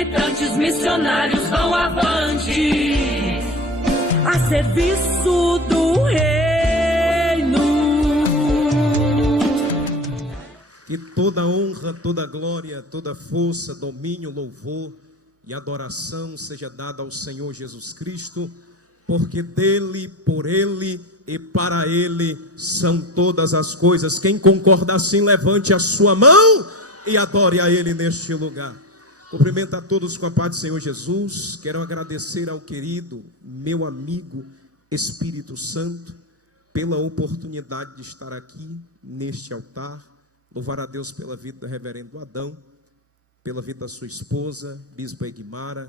militantes, missionários vão avante, a serviço do reino. Que toda honra, toda glória, toda força, domínio, louvor e adoração seja dada ao Senhor Jesus Cristo, porque dele, por ele e para ele são todas as coisas. Quem concorda assim, levante a sua mão e adore a ele neste lugar. Cumprimento a todos com a paz do Senhor Jesus. Quero agradecer ao querido, meu amigo Espírito Santo, pela oportunidade de estar aqui neste altar. Louvar a Deus pela vida do reverendo Adão, pela vida da sua esposa, Bispo Egmara,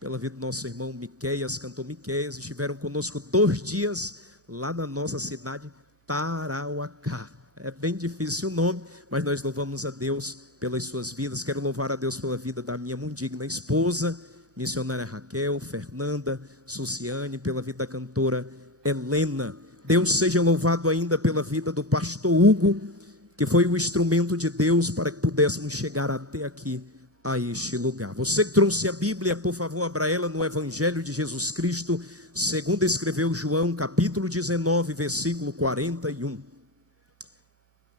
pela vida do nosso irmão Miqueias, cantor Miqueias. Estiveram conosco 2 dias lá na nossa cidade, Tarauacá. É bem difícil o nome, mas nós louvamos a Deus pelas suas vidas. Quero louvar a Deus pela vida da minha mundigna esposa, missionária Raquel, Fernanda, Suciane, pela vida da cantora Helena. Deus seja louvado ainda pela vida do pastor Hugo, que foi o instrumento de Deus para que pudéssemos chegar até aqui, a este lugar. Você que trouxe a Bíblia, por favor, abra ela no Evangelho de Jesus Cristo, segundo escreveu João, capítulo 19, versículo 41.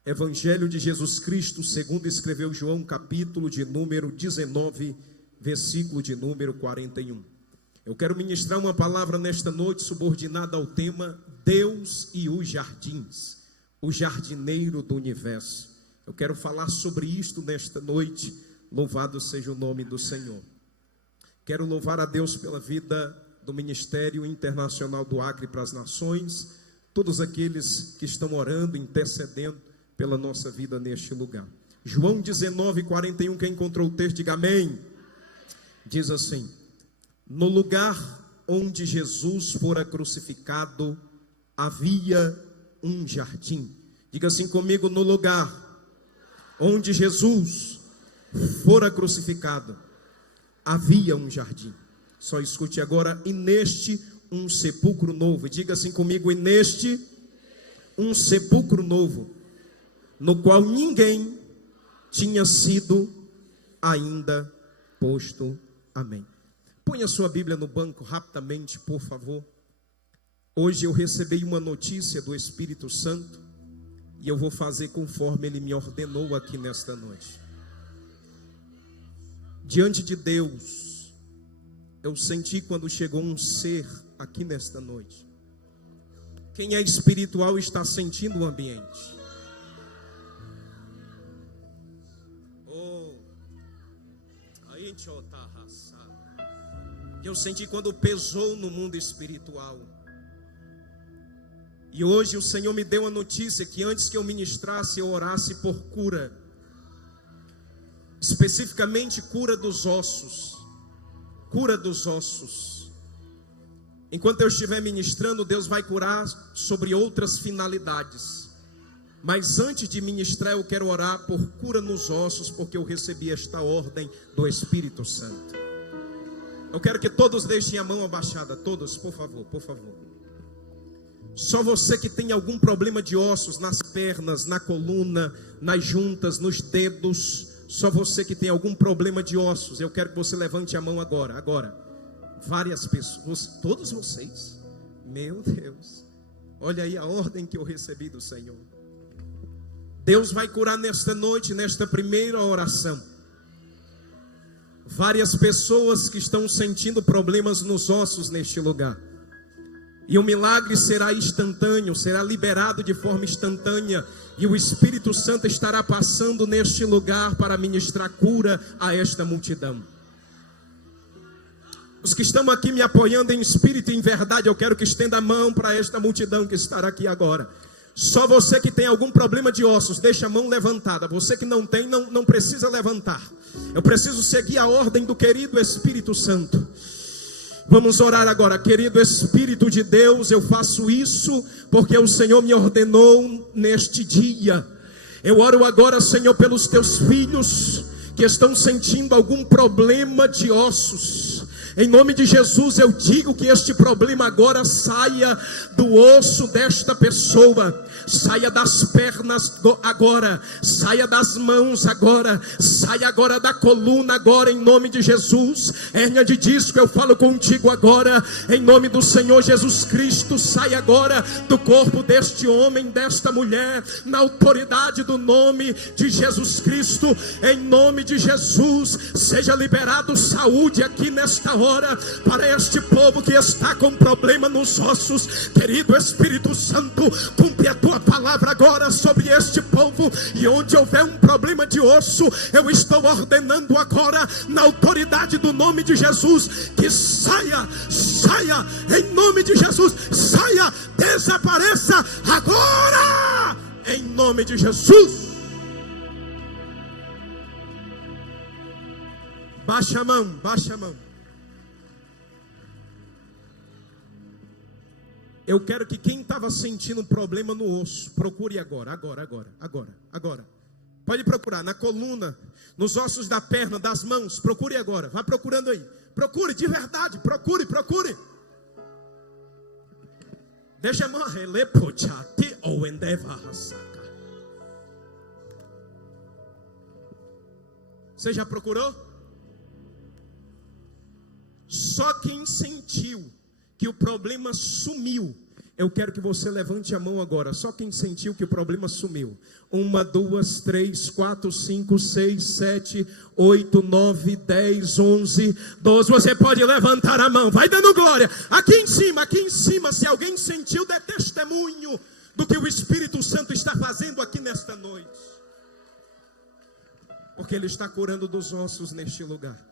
Evangelho de Jesus Cristo, segundo escreveu João, capítulo de número 19, versículo de número 41. Eu quero ministrar uma palavra nesta noite subordinada ao tema Deus e os jardins, o jardineiro do universo. Eu quero falar sobre isto nesta noite. Louvado seja o nome do Senhor. Quero louvar a Deus pela vida do Ministério Internacional do Acre para as Nações, todos aqueles que estão orando, intercedendo pela nossa vida neste lugar. João 19, 41, quem encontrou o texto, diga amém. Diz assim: no lugar onde Jesus fora crucificado, havia um jardim. Diga assim comigo: no lugar onde Jesus fora crucificado, havia um jardim. Só escute agora: e neste um sepulcro novo. Diga assim comigo: e neste um sepulcro novo, no qual ninguém tinha sido ainda posto. Amém. Põe a sua Bíblia no banco rapidamente, por favor. Hoje eu recebi uma notícia do Espírito Santo e eu vou fazer conforme Ele me ordenou aqui nesta noite. Diante de Deus, eu senti quando chegou um ser aqui nesta noite. Quem é espiritual está sentindo o ambiente. Eu senti quando pesou no mundo espiritual. E hoje o Senhor me deu a notícia que antes que eu ministrasse, eu orasse por cura. Especificamente cura dos ossos. Cura dos ossos. Enquanto eu estiver ministrando, Deus vai curar sobre outras finalidades. Mas antes de ministrar, eu quero orar por cura nos ossos, porque eu recebi esta ordem do Espírito Santo. Eu quero que todos deixem a mão abaixada. Todos, por favor, por favor. Só você que tem algum problema de ossos nas pernas, na coluna, nas juntas, nos dedos. Só você que tem algum problema de ossos. Eu quero que você levante a mão agora. Agora. Várias pessoas. Todos vocês. Meu Deus. Olha aí a ordem que eu recebi do Senhor. Deus vai curar nesta noite, nesta primeira oração. Várias pessoas que estão sentindo problemas nos ossos neste lugar. E o milagre será instantâneo, será liberado de forma instantânea. E o Espírito Santo estará passando neste lugar para ministrar cura a esta multidão. Os que estão aqui me apoiando em espírito e em verdade, eu quero que estenda a mão para esta multidão que estará aqui agora. Só você que tem algum problema de ossos, deixa a mão levantada. Você que não tem, não precisa levantar. Eu preciso seguir a ordem do querido Espírito Santo. Vamos orar agora. Querido Espírito de Deus, eu faço isso porque o Senhor me ordenou neste dia. Eu oro agora, Senhor, pelos teus filhos que estão sentindo algum problema de ossos. Em nome de Jesus eu digo que este problema agora saia do osso desta pessoa, saia das pernas agora, saia das mãos agora, saia agora da coluna agora, em nome de Jesus. Hérnia de disco, eu falo contigo agora, em nome do Senhor Jesus Cristo, sai agora do corpo deste homem, desta mulher, na autoridade do nome de Jesus Cristo, em nome de Jesus. Seja liberado saúde aqui nesta hora para este povo que está com problema nos ossos. Querido Espírito Santo, cumpre a tua palavra agora sobre este povo, e onde houver um problema de osso, eu estou ordenando agora, na autoridade do nome de Jesus, que saia, em nome de Jesus, saia, desapareça agora, em nome de Jesus. Baixa a mão. Eu quero que quem estava sentindo um problema no osso, procure agora. Pode procurar na coluna, nos ossos da perna, das mãos, procure agora. Vá procurando aí. Procure de verdade, procure. Deixa a mão relepojate ou endeva. Você já procurou? Só quem sentiu que o problema sumiu, eu quero que você levante a mão agora. Só quem sentiu que o problema sumiu. 1, 2, 3, 4, 5, 6, 7, 8, 9, 10, 11, 12. Você pode levantar a mão, vai dando glória. Aqui em cima, se alguém sentiu, dê testemunho do que o Espírito Santo está fazendo aqui nesta noite. Porque Ele está curando dos ossos neste lugar.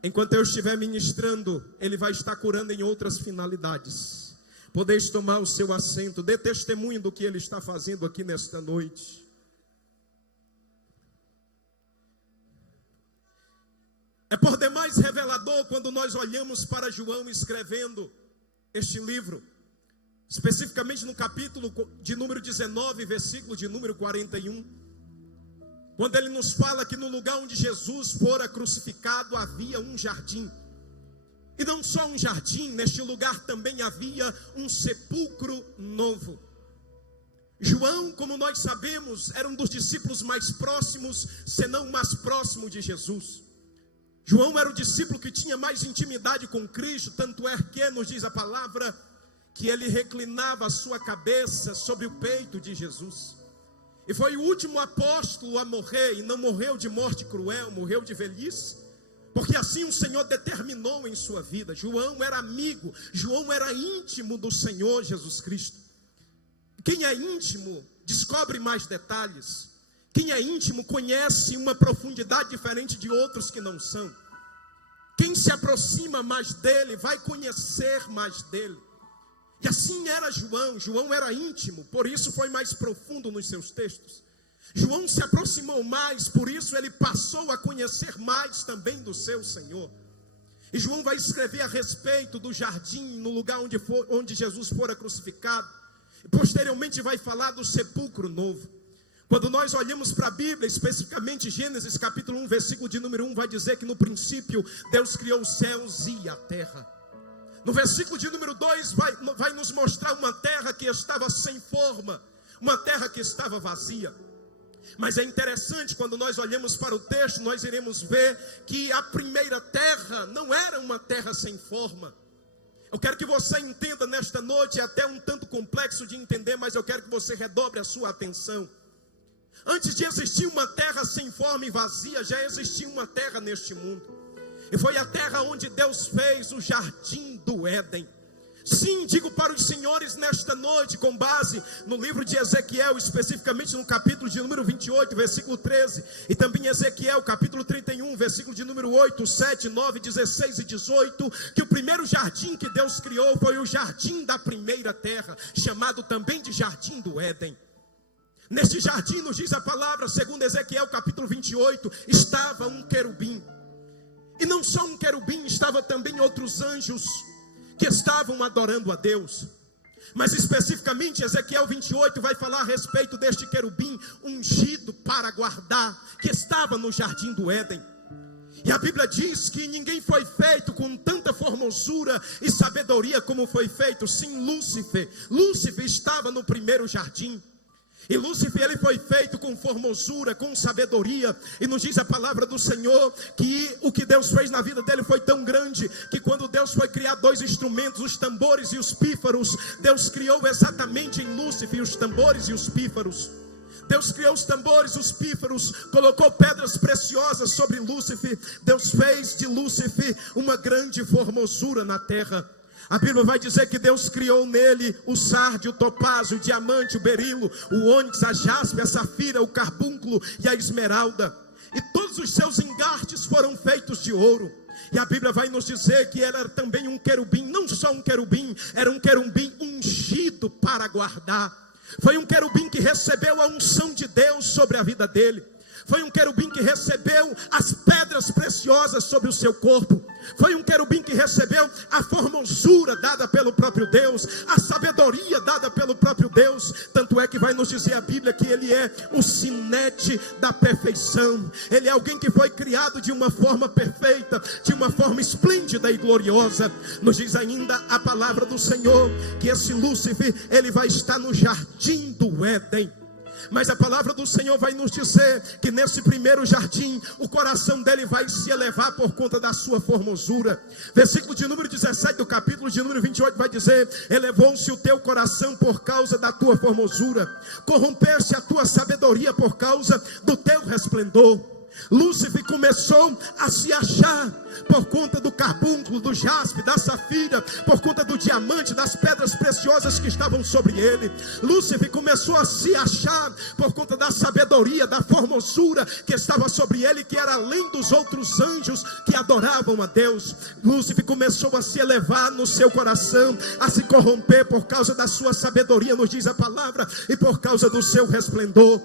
Enquanto eu estiver ministrando, Ele vai estar curando em outras finalidades. Podeis tomar o seu assento, dê testemunho do que Ele está fazendo aqui nesta noite. É por demais revelador quando nós olhamos para João escrevendo este livro, especificamente no capítulo de número 19, versículo de número 41. Quando ele nos fala que no lugar onde Jesus fora crucificado havia um jardim. E não só um jardim, neste lugar também havia um sepulcro novo. João, como nós sabemos, era um dos discípulos mais próximos, se não o mais próximo de Jesus. João era o discípulo que tinha mais intimidade com Cristo, tanto é que nos diz a palavra que ele reclinava a sua cabeça sobre o peito de Jesus. E foi o último apóstolo a morrer, e não morreu de morte cruel, morreu de velhice, porque assim o Senhor determinou em sua vida. João era amigo, João era íntimo do Senhor Jesus Cristo. Quem é íntimo descobre mais detalhes. Quem é íntimo conhece uma profundidade diferente de outros que não são. Quem se aproxima mais dele vai conhecer mais dele. E assim era João era íntimo, por isso foi mais profundo nos seus textos. João se aproximou mais, por isso ele passou a conhecer mais também do seu Senhor. E João vai escrever a respeito do jardim, no lugar onde Jesus fora crucificado. E posteriormente vai falar do sepulcro novo. Quando nós olhamos para a Bíblia, especificamente Gênesis capítulo 1, versículo de número 1, vai dizer que no princípio Deus criou os céus e a terra. No versículo de número 2 vai nos mostrar uma terra que estava sem forma, uma terra que estava vazia. Mas é interessante, quando nós olhamos para o texto, nós iremos ver que a primeira terra não era uma terra sem forma. Eu quero que você entenda nesta noite, é até um tanto complexo de entender, mas eu quero que você redobre a sua atenção. Antes de existir uma terra sem forma e vazia, já existia uma terra neste mundo. E foi a terra onde Deus fez o jardim do Éden. Sim, digo para os senhores nesta noite, com base no livro de Ezequiel, especificamente no capítulo de número 28, versículo 13, e também Ezequiel, capítulo 31, versículo de número 8, 7, 9, 16 e 18, que o primeiro jardim que Deus criou foi o jardim da primeira terra, chamado também de jardim do Éden. Neste jardim, nos diz a palavra, segundo Ezequiel, capítulo 28, estava um querubim. E não só um querubim, estava também outros anjos que estavam adorando a Deus. Mas especificamente Ezequiel 28 vai falar a respeito deste querubim ungido para guardar, que estava no jardim do Éden. E a Bíblia diz que ninguém foi feito com tanta formosura e sabedoria como foi feito, sim, Lúcifer. Lúcifer estava no primeiro jardim. E Lúcifer, ele foi feito com formosura, com sabedoria. E nos diz a palavra do Senhor que o que Deus fez na vida dele foi tão grande, que quando Deus foi criar dois instrumentos, os tambores e os pífaros, Deus criou exatamente em Lúcifer os tambores e os pífaros. Deus criou os tambores, os pífaros, colocou pedras preciosas sobre Lúcifer. Deus fez de Lúcifer uma grande formosura na terra. A Bíblia vai dizer que Deus criou nele o sardio, o topázio, o diamante, o berilo, o ônix, a jaspe, a safira, o carbúnculo e a esmeralda. E todos os seus engartes foram feitos de ouro. E a Bíblia vai nos dizer que era também um querubim, não só um querubim, era um querubim ungido para guardar. Foi um querubim que recebeu a unção de Deus sobre a vida dele. Foi um querubim que recebeu as pedras preciosas sobre o seu corpo. Foi um querubim que recebeu a formosura dada pelo próprio Deus, a sabedoria dada pelo próprio Deus. Tanto é que vai nos dizer a Bíblia que ele é o sinete da perfeição. Ele é alguém que foi criado de uma forma perfeita, de uma forma esplêndida e gloriosa. Nos diz ainda a palavra do Senhor que esse Lúcifer, ele vai estar no jardim do Éden. Mas a palavra do Senhor vai nos dizer que nesse primeiro jardim, o coração dele vai se elevar por conta da sua formosura. Versículo de número 17 do capítulo de número 28 vai dizer: elevou-se o teu coração por causa da tua formosura, corrompeu-se a tua sabedoria por causa do teu resplendor. Lúcifer começou a se achar por conta do carbúnculo, do jaspe, da safira, por conta do diamante, das pedras preciosas que estavam sobre ele. Lúcifer começou a se achar por conta da sabedoria, da formosura que estava sobre ele, que era além dos outros anjos que adoravam a Deus. Lúcifer começou a se elevar no seu coração, a se corromper por causa da sua sabedoria, nos diz a palavra, e por causa do seu resplendor.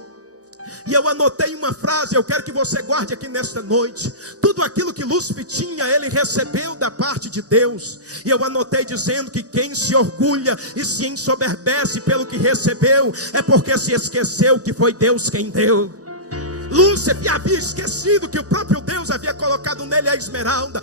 E eu anotei uma frase, eu quero que você guarde aqui nesta noite. Tudo aquilo que Lúcifer tinha, ele recebeu da parte de Deus. E eu anotei dizendo que quem se orgulha e se ensoberbece pelo que recebeu, é porque se esqueceu que foi Deus quem deu. Lúcifer havia esquecido que o próprio Deus havia colocado nele a esmeralda,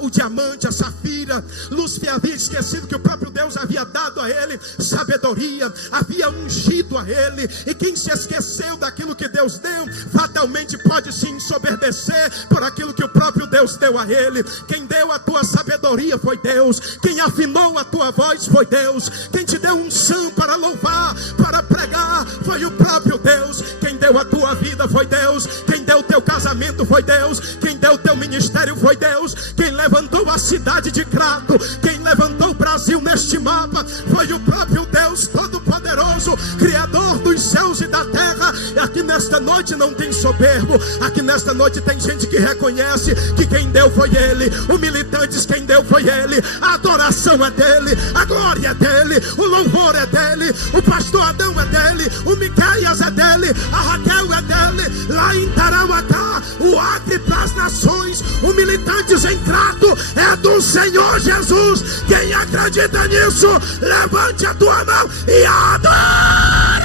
o diamante, a safira. Lúcifer havia esquecido que o próprio Deus havia dado a ele sabedoria, havia ungido a ele. E quem se esqueceu daquilo que Deus deu, fatalmente pode se ensoberbecer por aquilo que o próprio Deus deu a ele. Quem deu a tua sabedoria foi Deus. Quem afinou a tua voz foi Deus. Quem te deu unção para louvar, para pregar, foi o próprio Deus. Quem deu a tua vida foi Deus. Quem deu o teu casamento foi Deus. Quem deu o teu ministério foi Deus. Quem levantou a cidade de Crato, quem levantou o Brasil neste mapa, foi o próprio Deus Todo-Poderoso, Criador dos céus e da terra. E aqui nesta noite não tem soberbo. Aqui nesta noite tem gente que reconhece que quem deu foi Ele. O militantes, quem deu foi Ele. A adoração é dele, a glória é dele, o louvor é dele, o pastor Adão é dele, o Miqueias é dele, a Raquel é dele. Lá em Tarauacá, o Acre para as nações, o militantes em Crato é do Senhor Jesus. Quem acredita nisso, levante a tua mão e adora.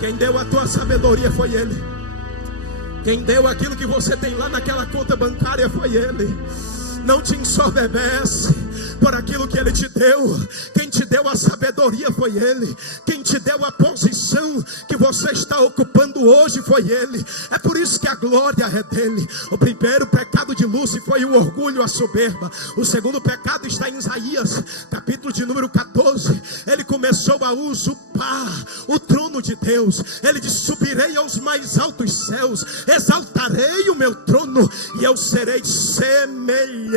Quem deu a tua sabedoria foi Ele. Quem deu aquilo que você tem lá naquela conta bancária foi Ele. Não te ensoberbece por aquilo que Ele te deu. Quem te deu a sabedoria foi Ele. Quem te deu a posição que você está ocupando hoje foi Ele. É por isso que a glória é dele. O primeiro pecado de Lúcifer foi o orgulho, a soberba. O segundo pecado está em Isaías, capítulo de número 14. Ele começou a usurpar o trono de Deus. Ele disse: subirei aos mais altos céus, exaltarei o meu trono, e eu serei semelhante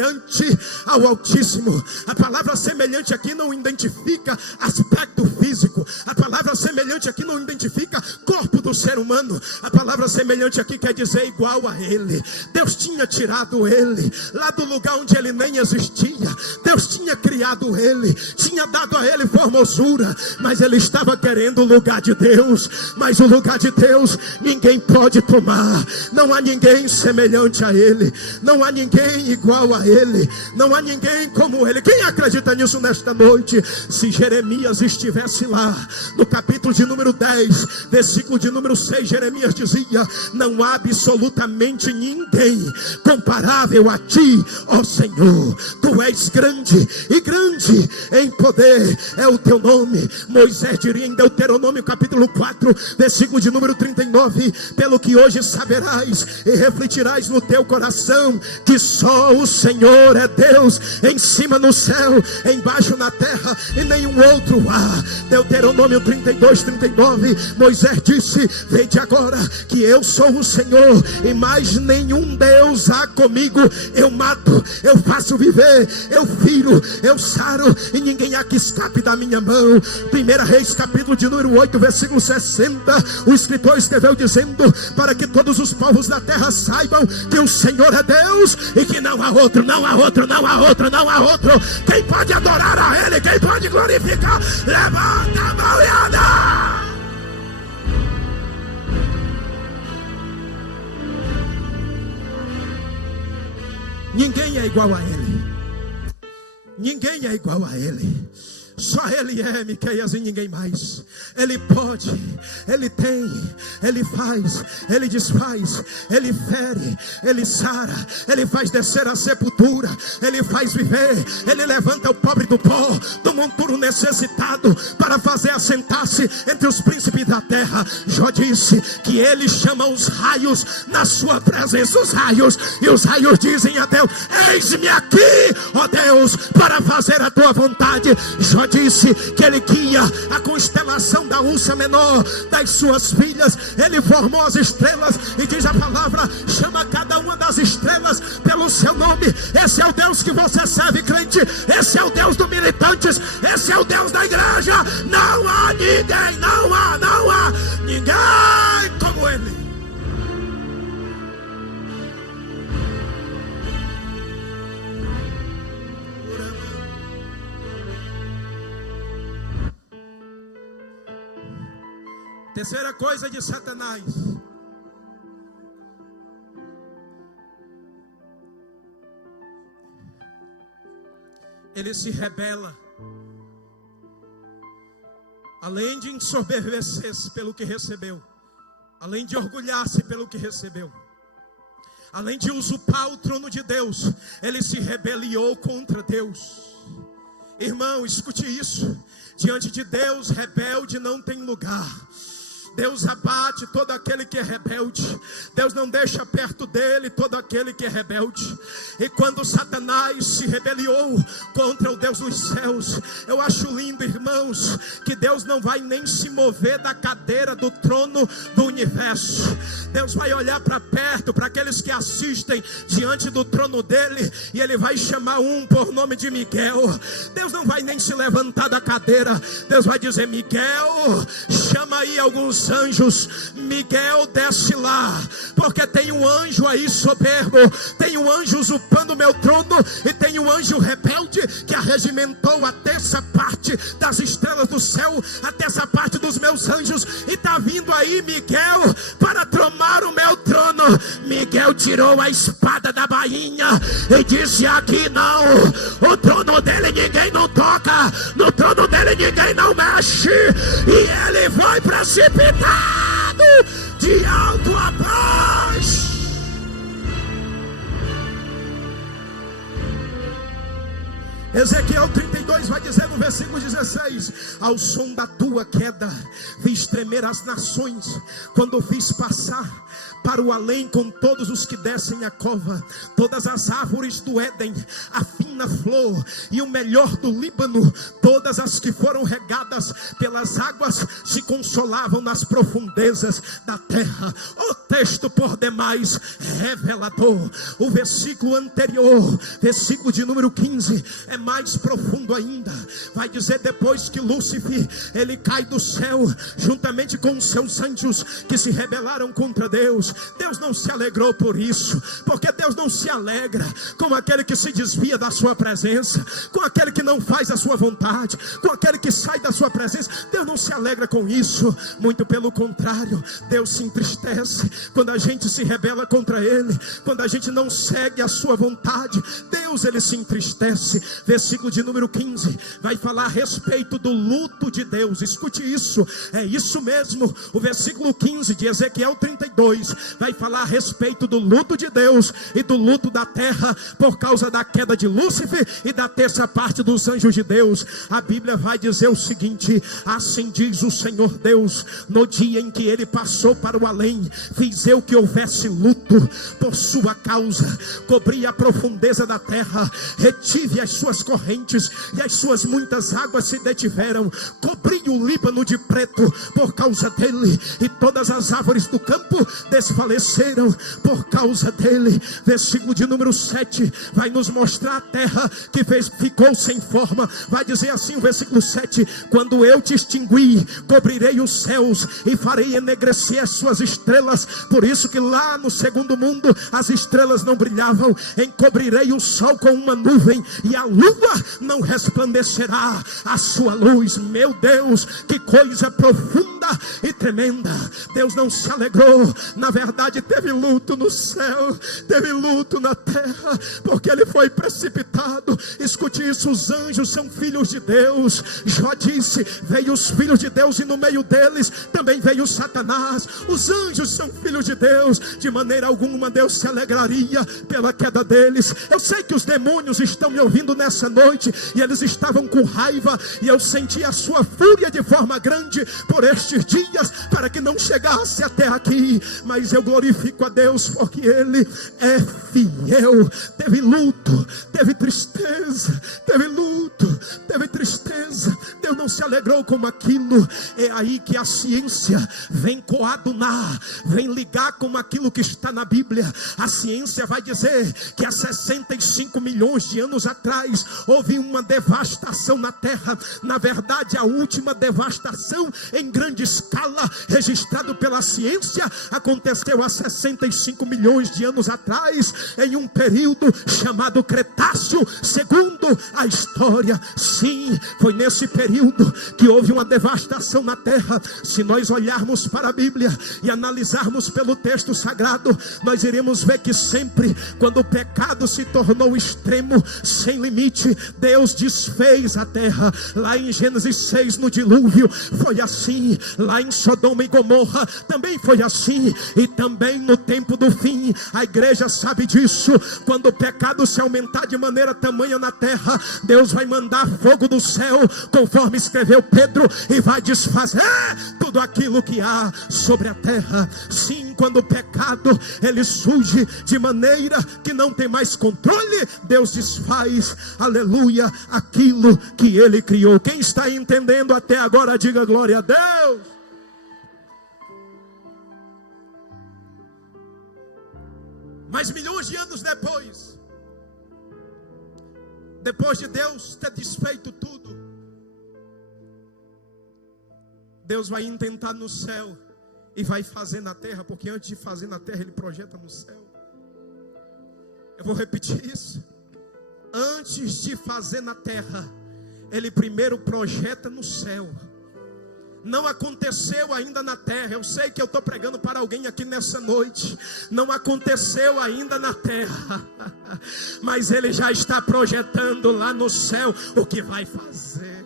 ao Altíssimo. A palavra semelhante aqui não identifica aspecto físico. A palavra semelhante aqui não identifica corpo do ser humano. A palavra semelhante aqui quer dizer igual a Ele. Deus tinha tirado Ele lá do lugar onde Ele nem existia. Deus tinha criado Ele, tinha dado a Ele formosura, mas Ele estava querendo o lugar de Deus. Mas o lugar de Deus ninguém pode tomar. Não há ninguém semelhante a Ele, não há ninguém igual a Ele, não há ninguém como Ele. Quem acredita nisso nesta noite? Se Jeremias estivesse lá, no capítulo de número 10, versículo de número 6, Jeremias dizia: não há absolutamente ninguém comparável a ti, ó Senhor. Tu és grande, e grande em poder é o teu nome. Moisés diria em Deuteronômio capítulo 4, versículo de número 39: pelo que hoje saberás e refletirás no teu coração, que só o Senhor é Deus, em cima no céu, embaixo na terra, e nenhum outro há. Deuteronômio 32, 39, Moisés disse: vede agora que eu sou o Senhor, e mais nenhum Deus há comigo. Eu mato, eu faço viver, eu firo, eu saro, e ninguém há que escape da minha mão. 1 Reis capítulo de número 8, versículo 60, o escritor escreveu dizendo: para que todos os povos da terra saibam que o Senhor é Deus, e que não há outro, não há outro, não há outro, não há outro. Quem pode adorar a Ele, quem pode glorificar, levanta a mão e anda. Ninguém é igual a Ele. Ninguém é igual a Ele. Só Ele é, Miqueias, e ninguém mais. Ele pode, Ele tem, Ele faz, Ele desfaz, Ele fere, Ele sara, Ele faz descer a sepultura, Ele faz viver, Ele levanta o pobre do pó, do monturo necessitado, para fazer assentar-se entre os príncipes da terra. Jó disse que Ele chama os raios na sua presença, os raios, e os raios dizem a Deus: eis-me aqui, ó Deus, para fazer a tua vontade. Jó disse que Ele guia a constelação da Ursa Menor das suas filhas. Ele formou as estrelas, e diz a palavra: chama cada uma das estrelas pelo seu nome. Esse é o Deus que você serve, crente. Esse é o Deus do Militantes. Esse é o Deus da igreja. Não há ninguém, não há ninguém como Ele. Terceira coisa de Satanás: ele se rebela. Além de ensoberbecer-se pelo que recebeu, além de orgulhar-se pelo que recebeu, além de usurpar o trono de Deus, ele se rebeliou contra Deus. Irmão, escute isso: diante de Deus, rebelde não tem lugar. Deus abate todo aquele que é rebelde. Deus não deixa perto dele todo aquele que é rebelde. E quando Satanás se rebeliou contra o Deus dos céus, eu acho lindo, irmãos, que Deus não vai nem se mover da cadeira do trono do universo. Deus vai olhar para perto, para aqueles que assistem diante do trono dele, e Ele vai chamar um por nome de Miguel. Deus não vai nem se levantar da cadeira. Deus vai dizer: Miguel, chama aí alguns anjos. Miguel, desce lá, porque tem um anjo aí soberbo, tem um anjo usurpando o meu trono, e tem um anjo rebelde que arregimentou a terça parte das estrelas do céu, a terça parte dos meus anjos, e está vindo aí, Miguel, para tomar o meu trono. Miguel tirou a espada da bainha e disse: aqui não, o trono dele ninguém não toca, no trono dele ninguém não mexe, e ele vai precipitado de alto a baixo. Ezequiel 32 vai dizer no versículo 16: ao som da tua queda fiz tremer as nações, quando fiz passar para o além com todos os que descem a cova, todas as árvores do Éden, a fina flor e o melhor do Líbano, todas as que foram regadas pelas águas, se consolavam nas profundezas da terra. O texto por demais revelador. O versículo anterior, versículo de número 15, é mais profundo ainda. Vai dizer: depois que Lúcifer, ele cai do céu, juntamente com os seus anjos que se rebelaram contra Deus, Deus não se alegrou por isso, porque Deus não se alegra com aquele que se desvia da sua presença, com aquele que não faz a sua vontade, com aquele que sai da sua presença. Deus não se alegra com isso, muito pelo contrário. Deus se entristece quando a gente se rebela contra Ele, quando a gente não segue a sua vontade. Deus, Ele se entristece. Versículo de número 15 vai falar a respeito do luto de Deus. Escute isso, é isso mesmo. O versículo 15 de Ezequiel 32 vai falar a respeito do luto de Deus e do luto da terra por causa da queda de Lúcifer e da terça parte dos anjos de Deus. A Bíblia vai dizer o seguinte: assim diz o Senhor Deus, no dia em que Ele passou para o além, fiz eu que houvesse luto por sua causa, cobri a profundeza da terra, retive as suas correntes e as suas muitas águas se detiveram, cobri o Líbano de preto por causa dele, e todas as árvores do campo desfaleceram por causa dele. Versículo de número 7 vai nos mostrar a terra que ficou sem forma. Vai dizer assim o versículo 7: quando eu te extingui, cobrirei os céus e farei enegrecer as suas estrelas. Por isso que lá no segundo mundo as estrelas não brilhavam. Encobrirei o sol com uma nuvem e a lua não resplandecerá a sua luz. Meu Deus, que coisa profunda e tremenda. Deus não se alegrou. Na verdade, teve luto no céu, teve luto na terra, porque ele foi precipitado. Escute isso: os anjos são filhos de Deus. Jó disse: veio os filhos de Deus e no meio deles também veio Satanás. Os anjos são filhos de Deus. De maneira alguma Deus se alegraria pela queda deles. Eu sei que os demônios estão me ouvindo nessa noite e eles estavam com raiva, e eu senti a sua fúria de forma grande por estes dias, para que não chegasse até aqui. Mas eu glorifico a Deus porque Ele é fiel. Teve luto, teve tristeza, teve luto, teve tristeza. Deus não se alegrou com aquilo. É aí que a ciência vem coadunar, vem ligar com aquilo que está na Bíblia. A ciência vai dizer que há 65 milhões de anos atrás houve uma devastação na terra. Na verdade, a última devastação em grande escala registrado pela ciência aconteceu há 65 milhões de anos atrás, em um período chamado Cretáceo, segundo a história. Sim, foi nesse período que houve uma devastação na terra. Se nós olharmos para a Bíblia e analisarmos pelo texto sagrado, nós iremos ver que sempre quando o pecado se tornou extremo, sem limite, Deus desfez a terra. Lá em Gênesis 6, no dilúvio, foi assim. Lá em Sodoma e Gomorra também foi assim. E também no tempo do fim, a igreja sabe disso. Quando o pecado se aumentar de maneira tamanha na terra, Deus vai mandar fogo do céu, conforme escreveu Pedro, e vai desfazer tudo aquilo que há sobre a terra. Sim, quando o pecado ele surge de maneira que não tem mais controle, Deus desfaz, aleluia, aquilo que Ele criou. Quem está entendendo até agora, diga glória a Deus. Mas milhões de anos depois de Deus ter desfeito tudo, Deus vai intentar no céu e vai fazer na terra, porque antes de fazer na terra Ele projeta no céu. Eu vou repetir isso. Antes de fazer na terra, Ele primeiro projeta no céu. Não aconteceu ainda na terra. Eu sei que eu estou pregando para alguém aqui nessa noite. Não aconteceu ainda na terra, mas Ele já está projetando lá no céu o que vai fazer.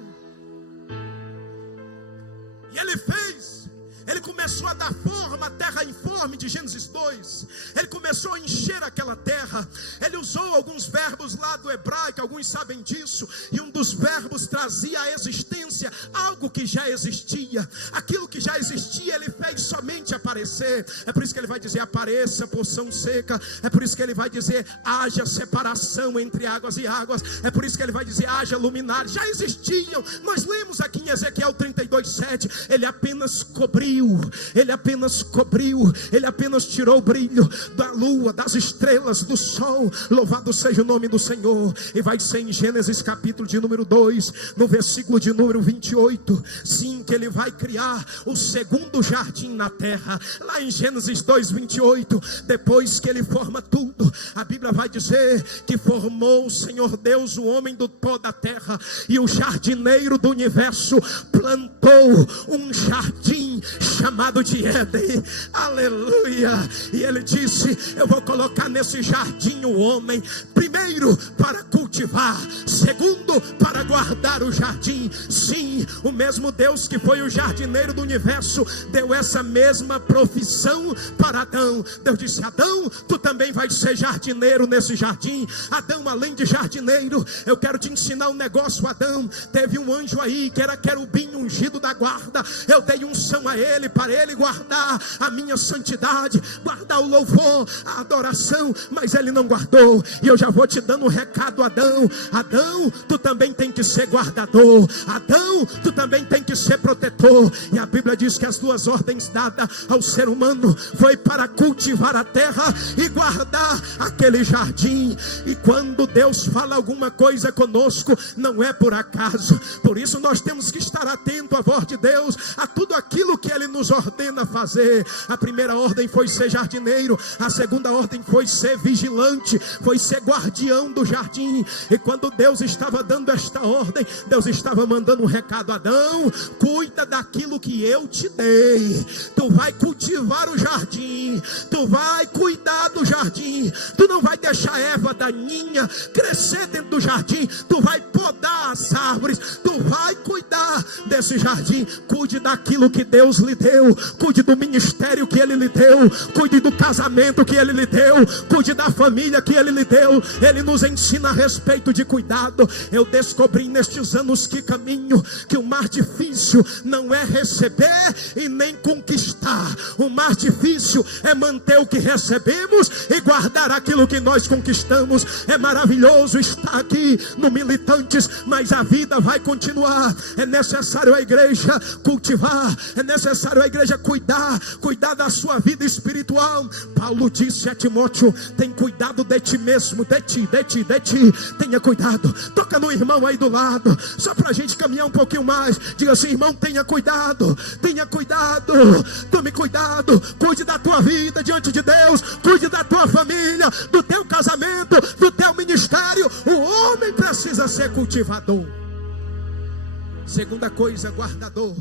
E Ele fez. Ele começou a dar forma à terra informe de Gênesis 2. Ele começou a encher aquela terra. Ele usou alguns verbos lá do hebraico, alguns sabem disso. E um dos verbos trazia à existência algo que já existia. Aquilo que já existia Ele fez somente aparecer. É por isso que Ele vai dizer: apareça porção seca. É por isso que Ele vai dizer: haja separação entre águas e águas. É por isso que Ele vai dizer: haja luminares. Já existiam. Nós lemos aqui em Ezequiel 32:7. Ele apenas cobriu, Ele apenas cobriu, Ele apenas tirou o brilho da lua, das estrelas, do sol. Louvado seja o nome do Senhor. E vai ser em Gênesis capítulo de número 2, no versículo de número 28, sim, que ele vai criar o segundo jardim na terra. Lá em Gênesis 2, 28, depois que ele forma tudo, a Bíblia vai dizer que formou o Senhor Deus o homem do pó da terra, e o jardineiro do universo plantou um jardim chamado de Éden. Aleluia. E ele disse: eu vou colocar nesse jardim o homem, primeiro para cultivar, segundo para guardar o jardim. Sim, o mesmo Deus que foi o jardineiro do universo deu essa mesma profissão para Adão. Deus disse: Adão, tu também vais ser jardineiro nesse jardim. Adão, além de jardineiro, eu quero te ensinar um negócio. Adão, teve um anjo aí que era querubim ungido da guarda. Eu dei unção a ele para ele guardar a minha santidade, guardar o louvor, a adoração, mas ele não guardou. E eu já vou te dando um recado, Adão. Adão, tu também tem que ser guardador. Adão, tu também tem que ser protetor. E a Bíblia diz que as duas ordens dadas ao ser humano foi para cultivar a terra e guardar aquele jardim. E quando Deus fala alguma coisa conosco, não é por acaso. Por isso nós temos que estar atento à voz de Deus, a tudo aquilo que Ele nos ordena fazer. A primeira ordem foi ser jardineiro, a segunda ordem foi ser vigilante, foi ser guardião do jardim. E quando Deus estava dando esta ordem, Deus estava mandando um recado: Adão, cuida daquilo que eu te dei. Tu vai cultivar o jardim, tu vai cuidar do jardim, tu não vai deixar a erva daninha crescer dentro do jardim, tu vai podar as árvores, tu vai cuidar desse jardim. Cuide daquilo que Deus lhe deu, cuide do ministério que Ele lhe deu, cuide do casamento que Ele lhe deu, cuide da família que Ele lhe deu. Ele nos ensina a respeito de cuidado. Eu descobri nestes anos que caminho que o mais difícil não é receber e nem conquistar. O mais difícil é manter o que recebemos e guardar aquilo que nós conquistamos. É maravilhoso estar aqui no Militantes, mas a vida vai continuar. É necessário a igreja cultivar, é necessário a igreja cuidar da sua vida espiritual. Paulo disse a Timóteo: tem cuidado de ti mesmo, de ti, tenha cuidado. Toca no irmão aí do lado, só pra gente caminhar um pouquinho mais. Diga assim: irmão, tenha cuidado, tome cuidado, cuide da tua vida diante de Deus, cuide da tua família, do teu casamento, do teu ministério. O homem precisa ser cultivador. Segunda coisa, guardador.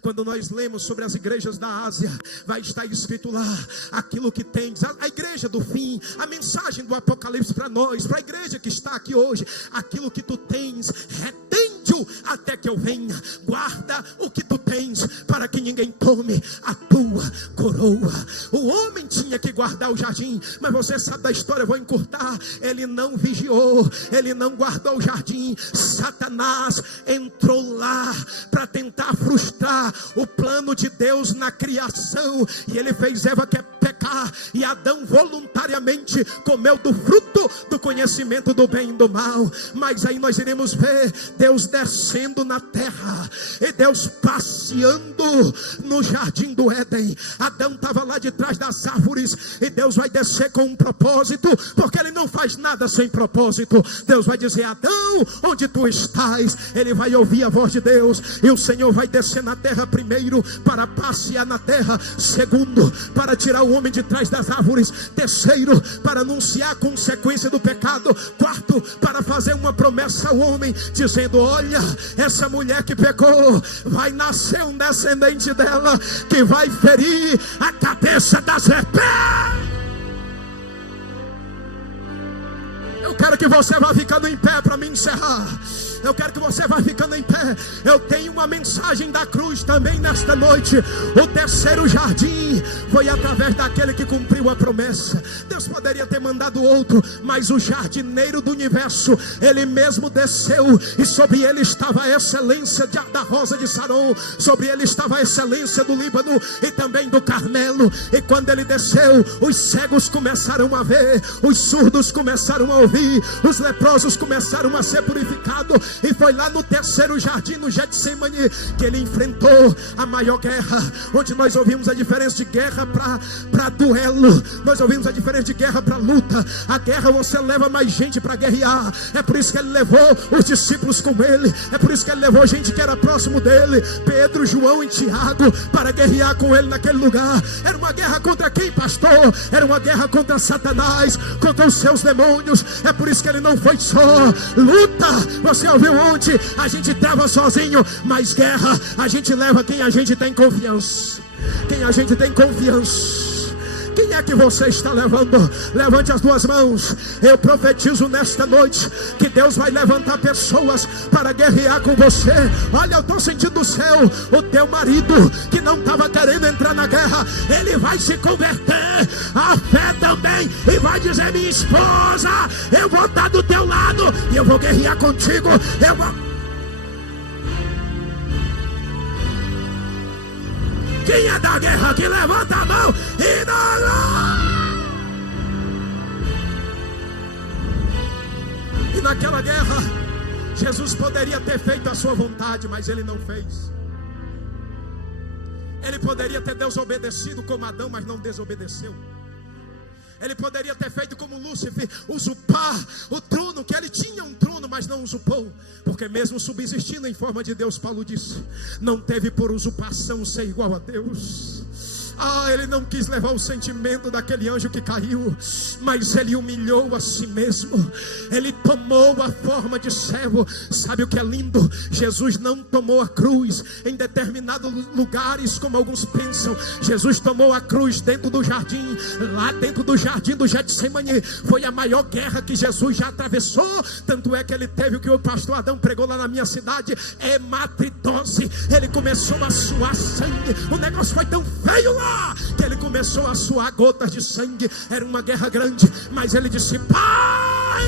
Quando nós lemos sobre as igrejas da Ásia, vai estar escrito lá: aquilo que tens, a igreja do fim, a mensagem do Apocalipse para nós, para a igreja que está aqui hoje: aquilo que tu tens, retende-o até que eu venha. Guarda o que tu tens, para que ninguém tome a tua coroa. O homem tinha que guardar o jardim, mas você sabe da história, eu vou encurtar. Ele não vigiou, ele não guardou o jardim. Satanás entrou lá para tentar frustrar o plano de Deus na criação, e ele fez Eva pecar, e Adão voluntariamente comeu do fruto do conhecimento do bem e do mal. Mas aí nós iremos ver Deus descendo na terra, e Deus passeando no jardim do Éden. Adão estava lá de trás das árvores, e Deus vai descer com um propósito, porque Ele não faz nada sem propósito. Deus vai dizer: Adão, onde tu estás? Ele vai ouvir a voz de Deus, e o Senhor vai descer na terra, primeiro para passear na terra, segundo para tirar o homem de trás das árvores, terceiro para anunciar a consequência do pecado, quarto para fazer uma promessa ao homem, dizendo: olha, essa mulher que pecou, vai nascer um descendente dela que vai ferir a cabeça da serpente. Eu quero que você vá ficando em pé para me encerrar. Eu quero que você vá ficando em pé. Eu tenho uma mensagem da cruz também nesta noite. O terceiro jardim foi através daquele que cumpriu a promessa. Deus poderia ter mandado outro, mas o jardineiro do universo, Ele mesmo desceu, e sobre ele estava a excelência da rosa de Saron, sobre ele estava a excelência do Líbano e também do Carmelo. E quando ele desceu, os cegos começaram a ver, os surdos começaram a ouvir, os leprosos começaram a ser purificados. E foi lá no terceiro jardim, no Getsemane, que ele enfrentou a maior guerra, onde nós ouvimos a diferença de guerra para duelo, nós ouvimos a diferença de guerra para luta. A guerra você leva mais gente para guerrear, é por isso que ele levou os discípulos com ele, é por isso que ele levou gente que era próximo dele, Pedro, João e Tiago, para guerrear com ele naquele lugar. Era uma guerra contra quem, pastor? Era uma guerra contra Satanás, contra os seus demônios. É por isso que ele não foi só. Luta, você ouviu ontem? A gente trava sozinho, mas guerra a gente leva quem a gente tem confiança. Quem a gente tem confiança. Quem é que você está levando? Levante as duas mãos. Eu profetizo nesta noite que Deus vai levantar pessoas para guerrear com você. Olha, eu estou sentindo do céu, o teu marido que não estava querendo entrar na guerra, ele vai se converter à fé também e vai dizer: minha esposa, eu vou estar do teu lado e eu vou guerrear contigo. Eu vou... Quem é da guerra que levanta a mão e dá. E naquela guerra Jesus poderia ter feito a sua vontade, mas ele não fez. Ele poderia ter desobedecido como Adão, mas não desobedeceu. Ele poderia ter feito como Lúcifer, usurpar o trono, que ele tinha um trono, mas não usurpou. Porque mesmo subsistindo em forma de Deus, Paulo disse, não teve por usurpação ser igual a Deus. Ele não quis levar o sentimento daquele anjo que caiu, mas ele humilhou a si mesmo. Ele tomou a forma de servo. Sabe o que é lindo? Jesus não tomou a cruz em determinados lugares, como alguns pensam. Jesus tomou a cruz dentro do jardim, lá dentro do jardim do Getsemane. Foi a maior guerra que Jesus já atravessou. Tanto é que ele teve o que o pastor Adão pregou lá na minha cidade, hematidose. Ele começou a suar sangue. O negócio foi tão feio lá que ele começou a suar gotas de sangue. Era uma guerra grande, mas ele disse: Pai,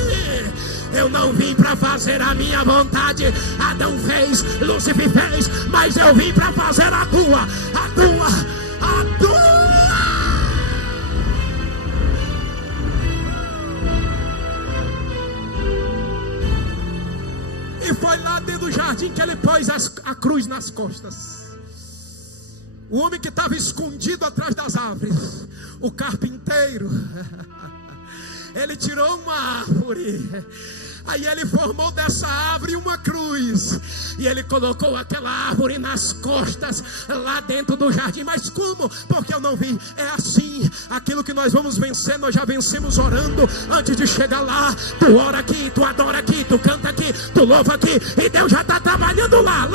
eu não vim para fazer a minha vontade. Adão fez, Lúcifer fez, mas eu vim para fazer a tua. E foi lá dentro do jardim que ele pôs a cruz nas costas. O homem que estava escondido atrás das árvores, o carpinteiro, ele tirou uma árvore, aí ele formou dessa árvore uma cruz, e ele colocou aquela árvore nas costas, lá dentro do jardim. Mas como? Porque eu não vi. É assim, aquilo que nós vamos vencer, nós já vencemos orando. Antes de chegar lá, tu ora aqui, tu adora aqui, tu canta aqui, tu louva aqui, e Deus já está trabalhando lá.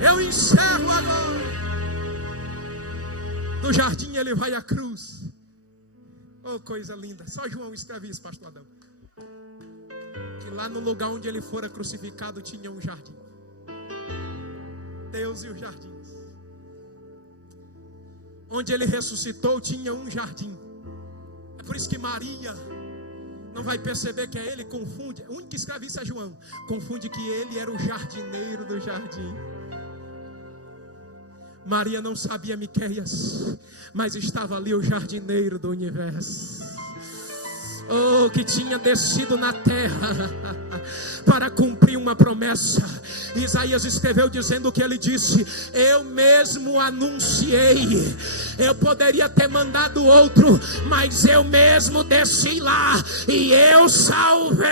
Eu encerro agora. No jardim ele vai à cruz. Oh, coisa linda. Só João escreve isso, pastor Adão. Que lá no lugar onde ele fora crucificado tinha um jardim. Deus e os jardins. Onde ele ressuscitou tinha um jardim. É por isso que Maria não vai perceber que é ele, confunde. O único que escreve isso é João. Confunde que ele era o jardineiro do jardim. Maria não sabia Miqueias, mas estava ali o jardineiro do universo. Oh, que tinha descido na terra para cumprir uma promessa. Isaías escreveu dizendo que ele disse: eu mesmo anunciei. Eu poderia ter mandado outro, mas eu mesmo desci lá e eu salvei.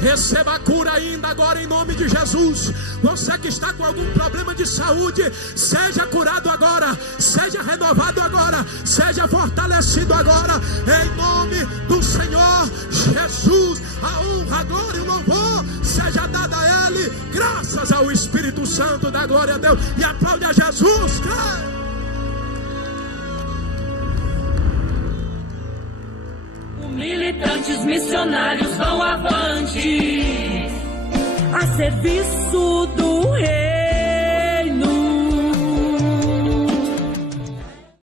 Receba a cura ainda agora em nome de Jesus. Você que está com algum problema de saúde, seja curado agora, seja renovado agora, seja fortalecido agora, em nome do Senhor Jesus. A honra, a glória e o louvor seja dada a Ele, graças ao Espírito Santo. Da glória a Deus e aplaude a Jesus. Militantes missionários vão avante, a serviço do Rei.